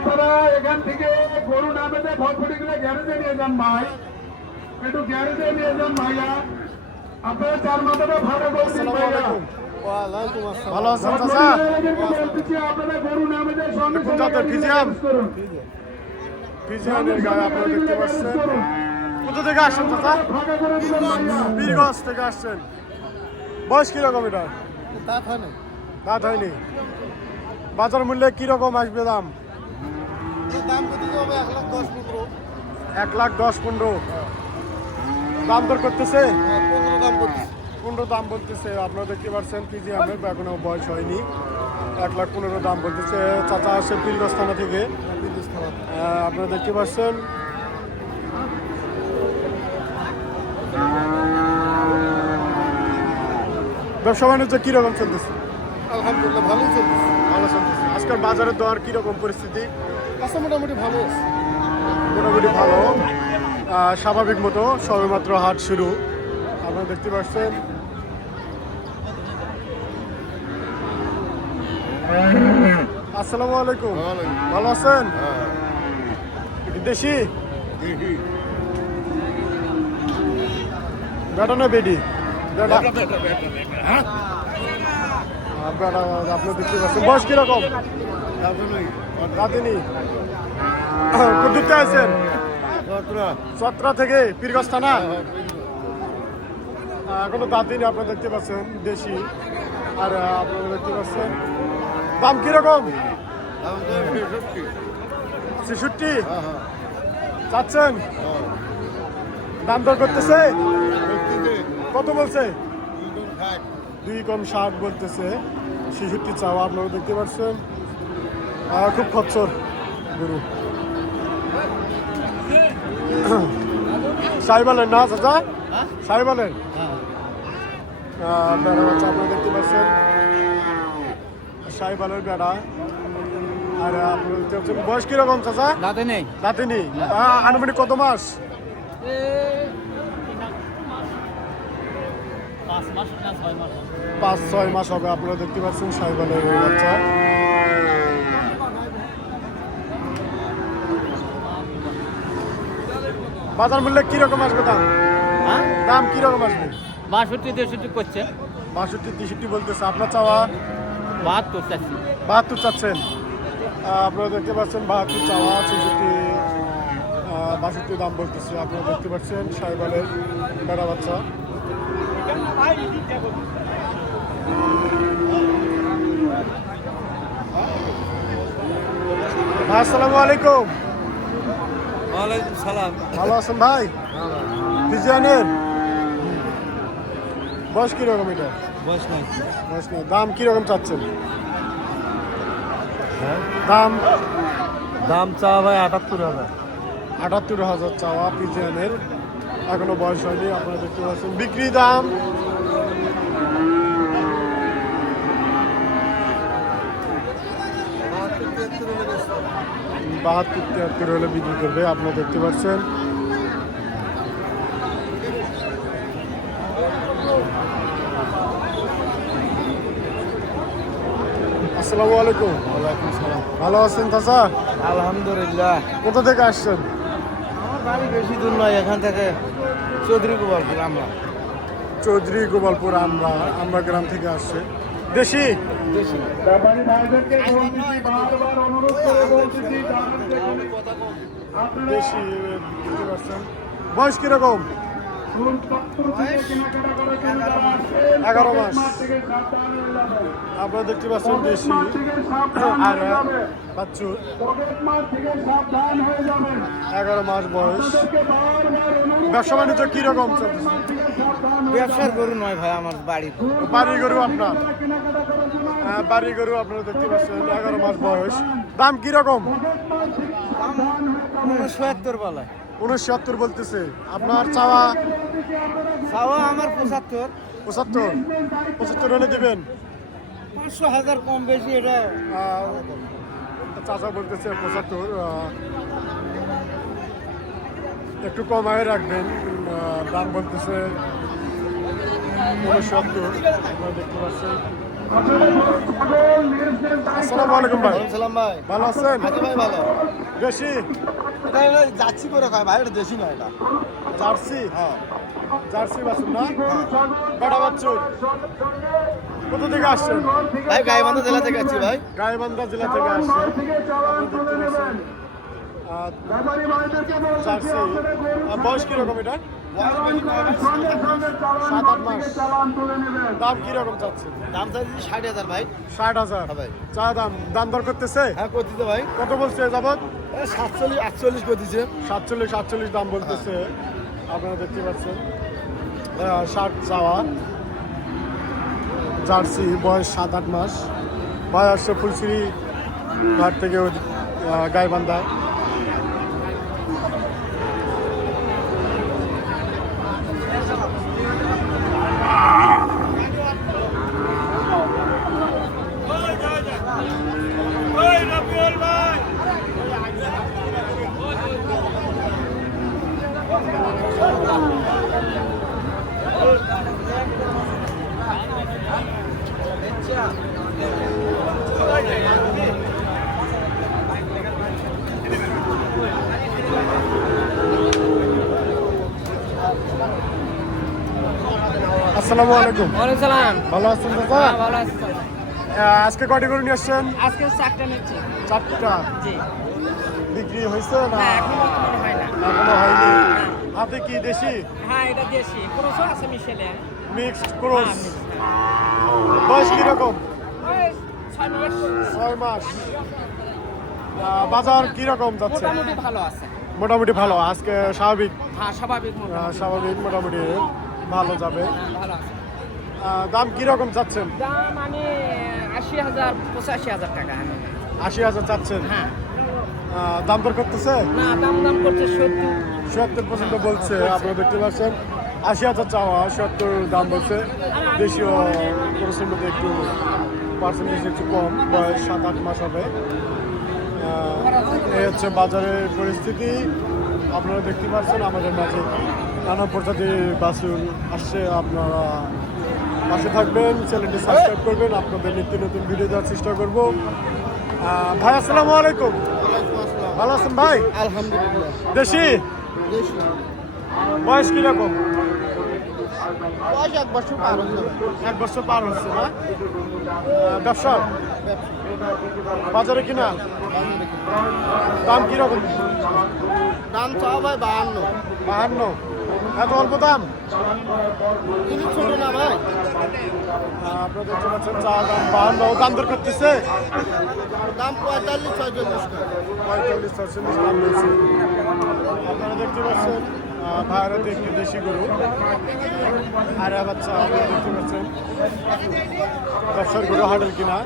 আপনারা এখান থেকে গরু নামে ভরপুরি গুলো গ্যারেজে নিয়ে যান ভাই, একটু গ্যারেজে নিয়ে যান ভাইয়া। আপনারা চার মাথাটা ভাড়া করছেন ভাইয়া। ভালো আছেন চাচা? বলতেছি আপনারা গরু নামে সঙ্গে কোন জাতের ফিজিয়াম? করুন। ফিজিয়ানের গায়ে আপনারা দেখতে পাচ্ছেন। কোথা থেকে আসছেন চাচা? ফাঁকা করে দিলেন ভাইয়া। বীরগঞ্জ থেকে আসছেন। বয়স কিরকম এটা? দাঁত হয়নি। বাজার মূল্যে কিরকম আসবে দাম? 1,10,15,000। দাম দর করতেছে? 15 দাম বলতেছে। আপনারা দেখতে পাচ্ছেন ফিজিয়ামের এখনো বয়স হয়নি। 1,15,000 দাম বলতেছে। চাচা আসছে বীরগঞ্জ থানা থেকে। আপনারা দেখতে পাচ্ছেন। ব্যবসা বাণিজ্য কিরকম চলতেছে? আলহামদুলিল্লাহ ভালোই চলতেছে। ভালো চলতেছে। আজকাল বাজারের দর কিরকম পরিস্থিতি? আচ্ছা মোটামুটি ভালো আছে। মোটামুটি ভালো, স্বাভাবিক মতো। সবেমাত্র হাট শুরু, আপনারা দেখতে পাচ্ছেন। আসসালামু আলাইকুম, ভালো আছেন? দেশি বেটা না বেডি? বেটা। বেটা, আপনি দেখতে পাচ্ছেন। বয়স কিরকম? রাতিনি। কোন দিকতে আছেন? চত্রা থেকে পীরগঞ্জ থানা। এখনো দাঁতিনি, আপনারা দেখতে পাচ্ছেন। দেশি। আর আপনারা দেখতে পাচ্ছেন দাম কিরকম? 66 চাচ্ছেন? দাম দর করতেছে? কত বলছে? 2,60 বলতেছে। 66 চাওয়া। আপনারা দেখতে পাচ্ছেন খুব খচ্চর গরু। সাইবালের না চাচা? সাইবালের বেড়া বাচ্চা আপনারা দেখতে পাচ্ছেন। সাইবালের বেড়া। আর আপনারা দেখতে পাচ্ছেন। বয়স কিরকম চাচা? দাঁতে নেই। দাঁতে নেই। আনুমানিক কত মাস? 5-6 মাস হবে। আপনারা দেখতে পাচ্ছেন সাইবালের বাচ্চা। বাজার মূল্যে কিরকম আসবে দাম? দাম কিরকম আসবে? 62-63 করছে। 62-63 বলতেছে। আপনার চাওয়া? 72 চাচ্ছি। 72 চাচ্ছেন। আপনারা দেখতে পাচ্ছেন 72 চাওয়া। 62 দাম বলতেছে। আপনারা দেখতে পাচ্ছেন সাইবালের বেড়া বাচ্চা। ভাই আসসালামু আলাইকুম। ওয়ালাইকুম সালাম। ভালো আছেন ভাই? ফিজিয়ানের বয়স কিরকম এটা? বয়স নাই। বয়স নেই। দাম কিরকম চাচ্ছেন? দাম দাম চাওয়া ভাই 78,000। 78,000 চাওয়া ফিজিয়ানের। এখনো বয়স হয়নি। আপনারা দেখতে পাচ্ছেন। বিক্রি দাম? বাহাত্তর 73 হলে বিক্রি করবে। আপনারা দেখতে পাচ্ছেন। আসসালামু আলাইকুম। ওয়ালাইকুম সালাম। ভালো আছেন চাচা? আলহামদুলিল্লাহ। কোথা থেকে আসছেন? আমার বাড়ি বেশি দূর নয় এখান থেকে, চৌধুরী গোপালপুর আমরা। চৌধুরী গোপালপুর আমরা গ্রাম থেকে আসছে। দেশি? দেশি। ব্যাপারী ভাইদেরকে বলতেছি, বারবার অনুরোধ করে বলতেছি, আপনারা দেশি বুঝতে পারছেন। বয়স কিরকম? কেনাকাটা করার জন্য যারা আসছেন, 11 মাস। মাঠ থেকে সাবধান হয়ে যাবেন। আপনারা দেখতে পাচ্ছেন দেশি। মাঠ থেকে সাবধান আর হয়ে যাবেন। বাচ্চুর পকেট মাঠ থেকে সাবধান হয়ে যাবেন। 11 মাস বয়স। আপনাদেরকে বারবার অনুরোধ ব্যবসা বাণিজ্য কিরকম চলতেছে? থেকে সাবধান হয়ে ব্যবসার গরু নয় ভাই, আমার বাড়ি। বাড়ি গরু আপনার? যারা কেনাকাটা করার জন্য বাড়ি গরু আপনারা দেখতে পাচ্ছেন। 11 মাস বয়স। দাম কিরকম? পকেট মাঠ থেকে সাবধান হয়ে যাবেন। 69 বলে। 69 বলতেছে। আপনার চাওয়া? চাওয়া আমার 75। 75 হলে দিবেন? 500,000 কম বেশি এটা। চাচা বলতেছে 75। একটু কমায় রাখবেন। দাম বলতেছে 69। আপনারা দেখতে পাচ্ছেন আসসালামু আলাইকুম ভাই সালাম ভাই ভালো আছেন আগে ভাই ভালো বেশি এটা যাচ্ছি করে খায় ভাই এটা দেশি নয় এটা জার্সি হ্যাঁ জার্সি বাছুর না কটা বাছুর কোথা থেকে আসছেন ভাই গাইবান্ধা জেলা থেকে আসছি ভাই গাইবান্ধা জেলা থেকে আসছেন জার্সি বয়স কিরকম এটা 7-8 মাস দাম কিরকম চাচ্ছে দাম চাইছি 60,000 ভাই 60,000 হ্যাঁ ভাই চা দাম দর করতেছে হ্যাঁ করতেছে ভাই কত বলছে যাবত 47 করতেছে 47 দাম বলতেছে আপনারা দেখতে পাচ্ছেন 60 চাওয়া জার্সি বয়স 7-8 মাস ভাই আসছে ফুলসিরি ঘাট থেকে গাইবান্ধা আসসালামু আলাইকুম ওয়ালাইকুম সালাম। ভালো আছেন দাদা হ্যাঁ, ভালো আছি। আজকে কয়টি করে নিয়ে আসছেন আজকে 4টা নিচ্ছি। 4টা জি। বিক্রি হয়েছে না না, এখন বর্তমানে হয় না। এখনো হয়নি হাতে কি দেশি হ্যাঁ, এটা দেশি। ক্রসও আছে মিশেলে। মিক্সড ক্রস বয়স কিরকম ওই 6 মাস। 6 মাস বাজার কিরকম যাচ্ছে মোটামুটি ভালো আছে। মোটামুটি ভালো আজকে স্বাভাবিক হ্যাঁ, স্বাভাবিক মোটামুটি। স্বাভাবিক মোটামুটি ভালো যাবে হ্যাঁ, ভালো আছে। দাম কিরকম চাচ্ছেন দাম মানে 80,000 85,000 টাকা। 80,000 চাচ্ছেন হ্যাঁ। দাম দর করতেছে না, দাম করছে 70। ৭০ পর্যন্ত বলছে আপনারা দেখতে পাচ্ছেন 80,000 চাওয়া ৭০ দাম বলছে দেশীয় খরচের মধ্যে একটু পার্সেন্টেজ একটু কম বয়স 7-8 মাস হবে এই হচ্ছে বাজারের পরিস্থিতি আপনারা দেখতে পাচ্ছেন আমাদের মাঝে নানা প্রজাতির বাছুর আসছে আপনারা পাশে থাকবেন চ্যানেলটি সাবস্ক্রাইব করবেন আপনাদের নিত্য নতুন ভিডিও দেওয়ার চেষ্টা করব ভাই আসসালামু আলাইকুম ভালো আছেন ভাই আলহামদুলিল্লাহ দেশি দেশি বয়স কিরকম বয়স 1 বছর পার হয়ে যাবে 1 বছর পার হচ্ছে না ব্যবসা বাজারে কিনা দাম কিরকম দাম চাও ভাই 52 52 এত অল্প দাম কিন্তু ছোট না ভাই আপনারা দেখতে পাচ্ছেন চা দাম 52 দাম দর করতেছে দাম 45 46 45-46 দাম বলছে আপনারা দেখতে পাচ্ছেন ভারতে একটি দেশি গরু আর বাচ্চা আপনারা দেখতে পাচ্ছেন ব্যবসার গরু হাটের কিনা